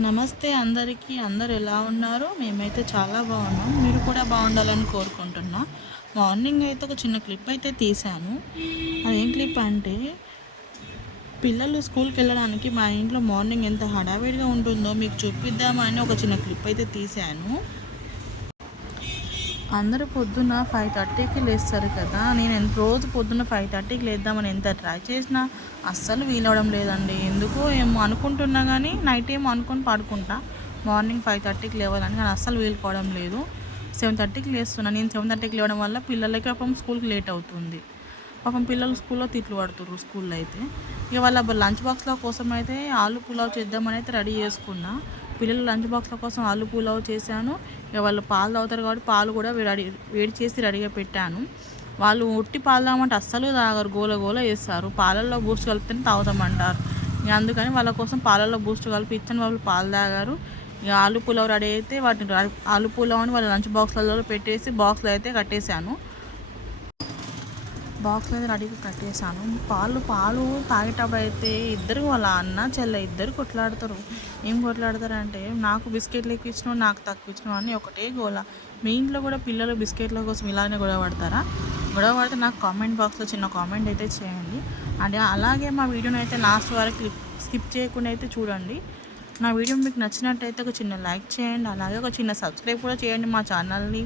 నమస్తే అందరికీ. అందరు ఎలా ఉన్నారు? మేమైతే చాలా బాగున్నాం. మీరు కూడా బాగుండాలని కోరుకుంటున్నా. మార్నింగ్ అయితే ఒక చిన్న క్లిప్ అయితే తీశాను. అదేం క్లిప్ అంటే పిల్లలు స్కూల్కి వెళ్ళడానికి మా ఇంట్లో మార్నింగ్ ఎంత హడావిడిగా ఉంటుందో మీకు చూపిద్దామని ఒక చిన్న క్లిప్ అయితే తీశాను. అందరూ పొద్దున్న ఫైవ్ థర్టీకి లేస్తారు కదా. నేను ఎంత రోజు పొద్దున్న ఫైవ్ థర్టీకి లేద్దామని ఎంత ట్రై చేసినా అస్సలు వీలవడం లేదండి. ఎందుకో ఏమో అనుకుంటున్నా కానీ నైట్ ఏమో అనుకొని పడుకుంటా. మార్నింగ్ ఫైవ్ థర్టీకి లేవాలని కానీ అస్సలు వీలుకోవడం లేదు. సెవెన్ థర్టీకి లేస్తున్నా. నేను సెవెన్ థర్టీకి లేవడం వల్ల పిల్లలకి పాపం స్కూల్కి లేట్ అవుతుంది. పాపం పిల్లలు స్కూల్లో తిట్లు పడుతుర్రు స్కూల్లో అయితే. ఇక వాళ్ళ లంచ్ బాక్స్ల కోసం అయితే ఆలు పులావ్ చేద్దామని అయితే రెడీ చేసుకున్నా. పిల్లలు లంచ్ బాక్స్ల కోసం ఆలు పులావ్ చేశాను. ఇక వాళ్ళు పాలు తాగుతారు కాబట్టి పాలు కూడా రెడీ వేడి చేసి రెడీగా పెట్టాను. వాళ్ళు ఉట్టి పాలు తాగమంటే అస్సలు తాగరు గోల గోల వేస్తారు పాలల్లో బూస్ట్ కలిపితేనే తాగుతామంటారు. ఇక అందుకని వాళ్ళ కోసం పాలల్లో బూస్ట్ కలిపి ఇచ్చాను వాళ్ళు పాలు తాగారు. ఇక ఆలు పులావ్ రెడీ అయితే వాటిని ఆలు పులావ్ని వాళ్ళ లంచ్ బాక్స్లలో పెట్టేసి బాక్స్లో అయితే కట్టేశాను. బాక్స్ మీద రెడీగా కట్టేసాను పాలు పాలు తాగేటప్పుడు అయితే ఇద్దరు వాళ్ళ అన్న చెల్ల ఇద్దరు కొట్లాడతారు. ఏం కొట్లాడతారంటే నాకు బిస్కెట్లు ఎక్కువ ఇచ్చినావు నాకు తక్కువ ఇచ్చినావు అని ఒకటే గోల. మీ ఇంట్లో కూడా పిల్లలు బిస్కెట్ల కోసం ఇలానే గొడవ పడతారా? గొడవ పడితే నాకు కామెంట్ బాక్స్లో చిన్న కామెంట్ అయితే చేయండి. అండ్ అలాగే మా వీడియోని అయితే లాస్ట్ వరకు స్కిప్ చేయకుండా అయితే చూడండి. నా వీడియో మీకు నచ్చినట్టయితే ఒక చిన్న లైక్ చేయండి. అలాగే ఒక చిన్న సబ్స్క్రైబ్ కూడా చేయండి మా ఛానల్ని.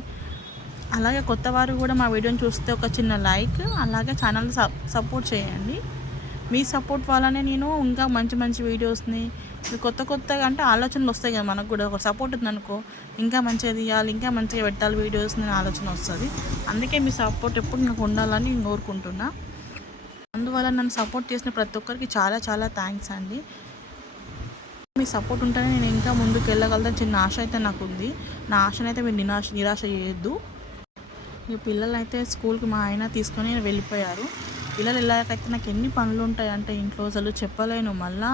అలాగే కొత్త వారు కూడా మా వీడియోని చూస్తే ఒక చిన్న లైక్ అలాగే ఛానల్ సపోర్ట్ చేయండి. మీ సపోర్ట్ వల్లనే నేను ఇంకా మంచి మంచి వీడియోస్ని కొత్త కొత్తగా అంటే ఆలోచనలు వస్తాయి కదా మనకు కూడా. ఒక సపోర్ట్ ఉందనుకో ఇంకా మంచిగా తీయాలి ఇంకా మంచిగా పెట్టాలి వీడియోస్ని ఆలోచన వస్తుంది. అందుకే మీ సపోర్ట్ ఎప్పుడు నాకు ఉండాలని నేను కోరుకుంటున్నా. అందువల్ల నన్ను సపోర్ట్ చేసిన ప్రతి ఒక్కరికి చాలా చాలా థ్యాంక్స్ అండి. మీ సపోర్ట్ ఉంటేనే నేను ఇంకా ముందుకు వెళ్ళగలుగుతాను చిన్న ఆశ అయితే నాకు ఉంది. నా ఆశనైతే మీరు నిరాశ నిరాశ చేయొద్దు. ఇక పిల్లలు అయితే స్కూల్కి మా ఆయన తీసుకొని వెళ్ళిపోయారు. పిల్లలు వెళ్ళాకైతే నాకు ఎన్ని పనులు ఉంటాయి అంటే ఇంట్లో అసలు చెప్పలేను. మళ్ళా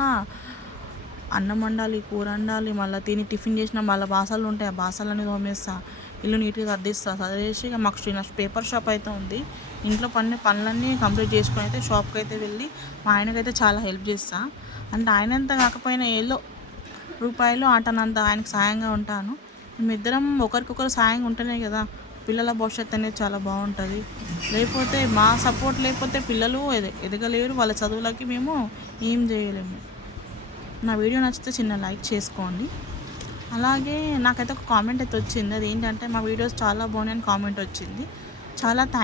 అన్నం వండాలి కూర వండాలి మళ్ళీ తిని టిఫిన్ చేసిన మళ్ళీ బాసాలు ఉంటాయి. ఆ బాసాలన్నీ తోమేస్తా ఇల్లు నీట్గా సర్దిస్తా. సర్దేసి ఇక మాకు చిన్న పేపర్ షాప్ అయితే ఉంది. ఇంట్లో పని పనులన్నీ కంప్లీట్ చేసుకుని అయితే షాప్కి అయితే వెళ్ళి మా ఆయనకైతే చాలా హెల్ప్ చేస్తా. అంటే ఆయన ఎంత కాకపోయినా ఏదో రూపాయలు ఆటనంత ఆయనకు సాయంగా ఉంటాను. మేమిద్దరం ఒకరికొకరు సాయంగా ఉంటేనే కదా పిల్లల భవిష్యత్తు అనేది చాలా బాగుంటుంది. లేకపోతే మా సపోర్ట్ లేకపోతే పిల్లలు ఎదగలేరు. వాళ్ళ చదువులకి మేము ఏం చేయలేము. నా వీడియో నచ్చితే చిన్న లైక్ చేసుకోండి. అలాగే నాకైతే ఒక కామెంట్ అయితే వచ్చింది. అది ఏంటంటే మా వీడియోస్ చాలా బాగున్నాయని కామెంట్ వచ్చింది. చాలా థ్యాంక్